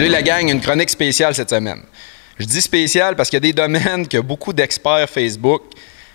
Salut la gang, une chronique spéciale cette semaine. Je dis spéciale parce qu'il y a des domaines qu'il y a beaucoup d'experts Facebook.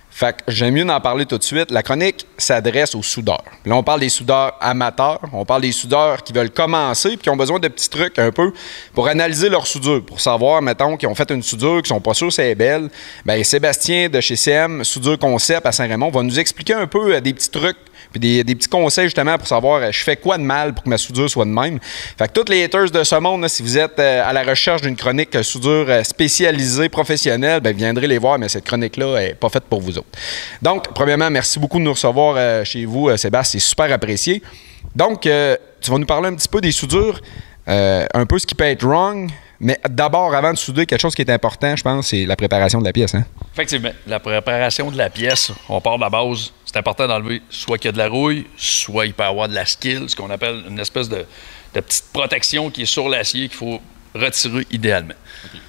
Fait que j'aime mieux d'en parler tout de suite. La chronique s'adresse aux soudeurs. Puis là, on parle des soudeurs amateurs, on parle des soudeurs qui veulent commencer puis qui ont besoin de petits trucs un peu pour analyser leur soudure, pour savoir, mettons, qu'ils ont fait une soudure, qu'ils sont pas sûrs si elle est belle. Bien, Sébastien de chez CM Soudure Concept à Saint-Raymond va nous expliquer un peu des petits trucs puis des petits conseils justement pour savoir je fais quoi de mal pour que ma soudure soit de même. Fait que tous les haters de ce monde, là, si vous êtes à la recherche d'une chronique soudure spécialisée, professionnelle, bien, viendrez les voir, mais cette chronique-là n'est pas faite pour vous autres. Donc, premièrement, merci beaucoup de nous recevoir chez vous, Sébastien, c'est super apprécié. Donc, tu vas nous parler un petit peu des soudures, un peu ce qui peut être wrong, mais d'abord, avant de souder, quelque chose qui est important, je pense, c'est la préparation de la pièce. Hein? Effectivement, la préparation de la pièce, on part de la base. C'est important d'enlever soit qu'il y a de la rouille, soit il peut y avoir de la skill, ce qu'on appelle une espèce de petite protection qui est sur l'acier qu'il faut retirer idéalement. Okay.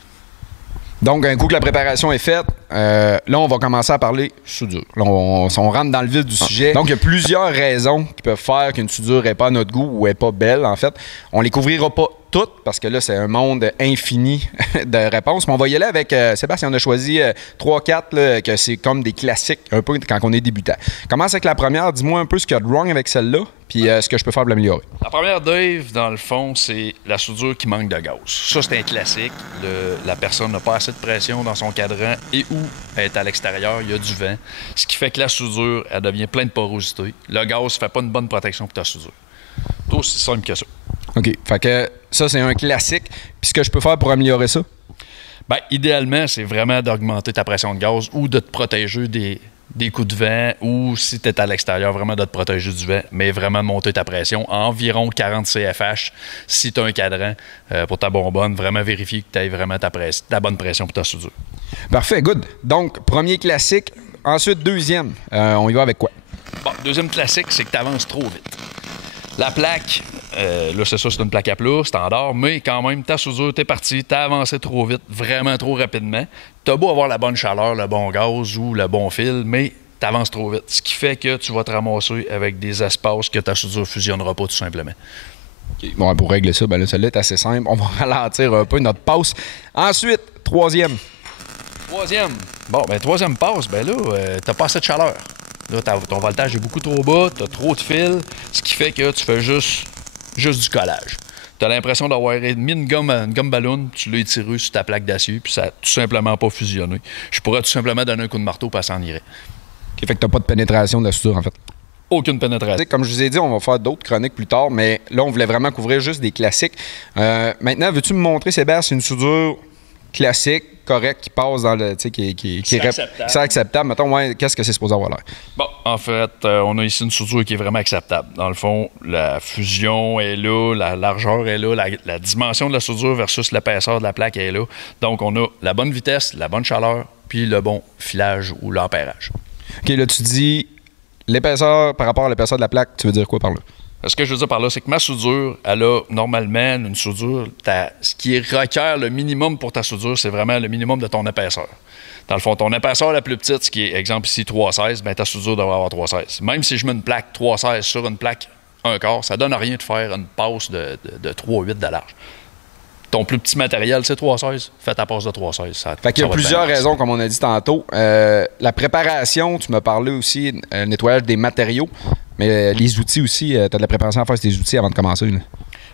Donc, un coup que la préparation est faite, là, on va commencer à parler soudure. Là, on rentre dans le vif du sujet. Donc, il y a plusieurs raisons qui peuvent faire qu'une soudure n'est pas à notre goût ou n'est pas belle, en fait. On les couvrira pas toutes, parce que là, c'est un monde infini de réponses. Mais on va y aller avec, Sébastien, on a choisi 3-4, que c'est comme des classiques, un peu quand on est débutant. Commence avec la première. Dis-moi un peu ce qu'il y a de wrong avec celle-là, puis ce que je peux faire pour l'améliorer. La première, Dave, dans le fond, c'est la soudure qui manque de gaz. Ça, c'est un classique. La personne n'a pas assez de pression dans son cadran et ou elle est à l'extérieur, il y a du vent, ce qui fait que la soudure, elle devient pleine de porosité. Le gaz ne fait pas une bonne protection pour ta soudure. C'est aussi simple que ça. OK. Fait que ça, c'est un classique. Puis ce que je peux faire pour améliorer ça? Bien, idéalement, c'est vraiment d'augmenter ta pression de gaz ou de te protéger des coups de vent ou si tu es à l'extérieur, vraiment de te protéger du vent, mais vraiment de monter ta pression à environ 40 CFH si tu as un cadran pour ta bonbonne. Vraiment vérifier que tu aies vraiment ta bonne pression pour ta soudure. Parfait, good. Donc, premier classique. Ensuite, deuxième. On y va avec quoi? Bon, deuxième classique, c'est que tu avances trop vite. La plaque, là, c'est ça, c'est une plaque à plat, standard, mais quand même, ta soudure, t'es parti, t'as avancé trop vite, vraiment trop rapidement. T'as beau avoir la bonne chaleur, le bon gaz ou le bon fil, mais t'avances trop vite. Ce qui fait que tu vas te ramasser avec des espaces que ta soudure ne fusionnera pas, tout simplement. Okay. Bon, pour régler ça, ben là, celle-là est assez simple. On va ralentir un peu notre passe. Ensuite, troisième. Troisième passe, ben là, t'as pas assez de chaleur. Là, ton voltage est beaucoup trop bas, tu as trop de fils, ce qui fait que tu fais juste du collage. Tu as l'impression d'avoir mis une gomme ballon, tu l'as étiré sur ta plaque d'acier, puis ça n'a tout simplement pas fusionné. Je pourrais tout simplement donner un coup de marteau, puis ça s'en irait. Okay, fait que tu n'as pas de pénétration de la soudure, en fait. Aucune pénétration. Comme je vous ai dit, on va faire d'autres chroniques plus tard, mais là, on voulait vraiment couvrir juste des classiques. Maintenant, veux-tu me montrer, Sébastien, une soudure classique, correct, qui passe dans le. Qui est acceptable. Mettons, ouais, qu'est-ce que c'est supposé avoir l'air? Bon, en fait, on a ici une soudure qui est vraiment acceptable. Dans le fond, la fusion est là, la largeur est là, la dimension de la soudure versus l'épaisseur de la plaque est là. Donc, on a la bonne vitesse, la bonne chaleur, puis le bon filage ou l'ampérage. OK, là, tu dis l'épaisseur par rapport à l'épaisseur de la plaque, tu veux dire quoi par là? Ce que je veux dire par là, c'est que ma soudure, elle a normalement une soudure, ce qui requiert le minimum pour ta soudure, c'est vraiment le minimum de ton épaisseur. Dans le fond, ton épaisseur la plus petite, ce qui est, exemple ici, 3,16, bien ta soudure devrait avoir 3,16. Même si je mets une plaque 3,16 sur une plaque 1/4, ça donne rien de faire une passe de 3,8 de large. Ton plus petit matériel, c'est 3,16. Fais ta passe de 3,16. Fait qu'il y a plusieurs raisons, comme on a dit tantôt. La préparation, tu m'as parlé aussi, le nettoyage des matériaux. Mais les outils aussi, tu as de la préparation à faire ces outils avant de commencer. Là.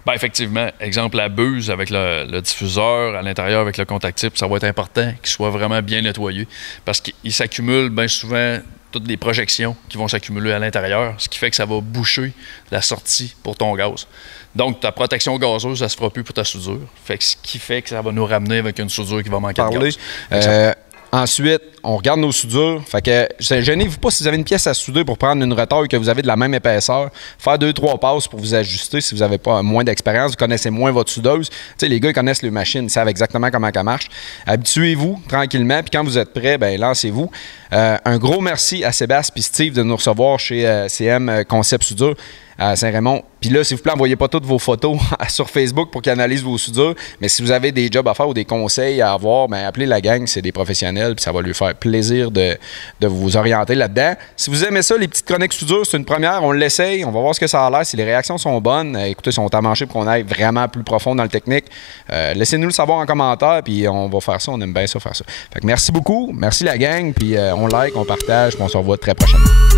Bien, effectivement. Exemple, la buse avec le diffuseur à l'intérieur avec le contact type, ça va être important qu'il soit vraiment bien nettoyé parce qu'il s'accumule bien souvent toutes les projections qui vont s'accumuler à l'intérieur, ce qui fait que ça va boucher la sortie pour ton gaz. Donc, ta protection gazeuse, ça se fera plus pour ta soudure. Fait que ce qui fait que ça va nous ramener avec une soudure qui va manquer de gaz. Ensuite, on regarde nos soudures. Fait que, gênez-vous pas si vous avez une pièce à souder pour prendre une retaille que vous avez de la même épaisseur. Faire 2-3 passes pour vous ajuster si vous n'avez pas moins d'expérience, vous connaissez moins votre soudeuse. Tu sais, les gars, ils connaissent les machines, ils savent exactement comment ça marche. Habituez-vous tranquillement, puis quand vous êtes prêts, ben lancez-vous. Un gros merci à Sébastien et Steve de nous recevoir chez CM Concept Soudure. à Saint-Raymond. Puis là, s'il vous plaît, envoyez pas toutes vos photos sur Facebook pour qu'ils analysent vos soudures. Mais si vous avez des jobs à faire ou des conseils à avoir, bien, appelez la gang, c'est des professionnels, puis ça va lui faire plaisir de vous orienter là-dedans. Si vous aimez ça, les petites chroniques soudures, c'est une première, on l'essaye, on va voir ce que ça a l'air, si les réactions sont bonnes. Écoutez, si on t'a manché pour qu'on aille vraiment plus profond dans le technique, laissez-nous le savoir en commentaire, puis on va faire ça, on aime bien ça faire ça. Fait que merci beaucoup, merci la gang, puis on like, on partage, puis on se revoit très prochainement.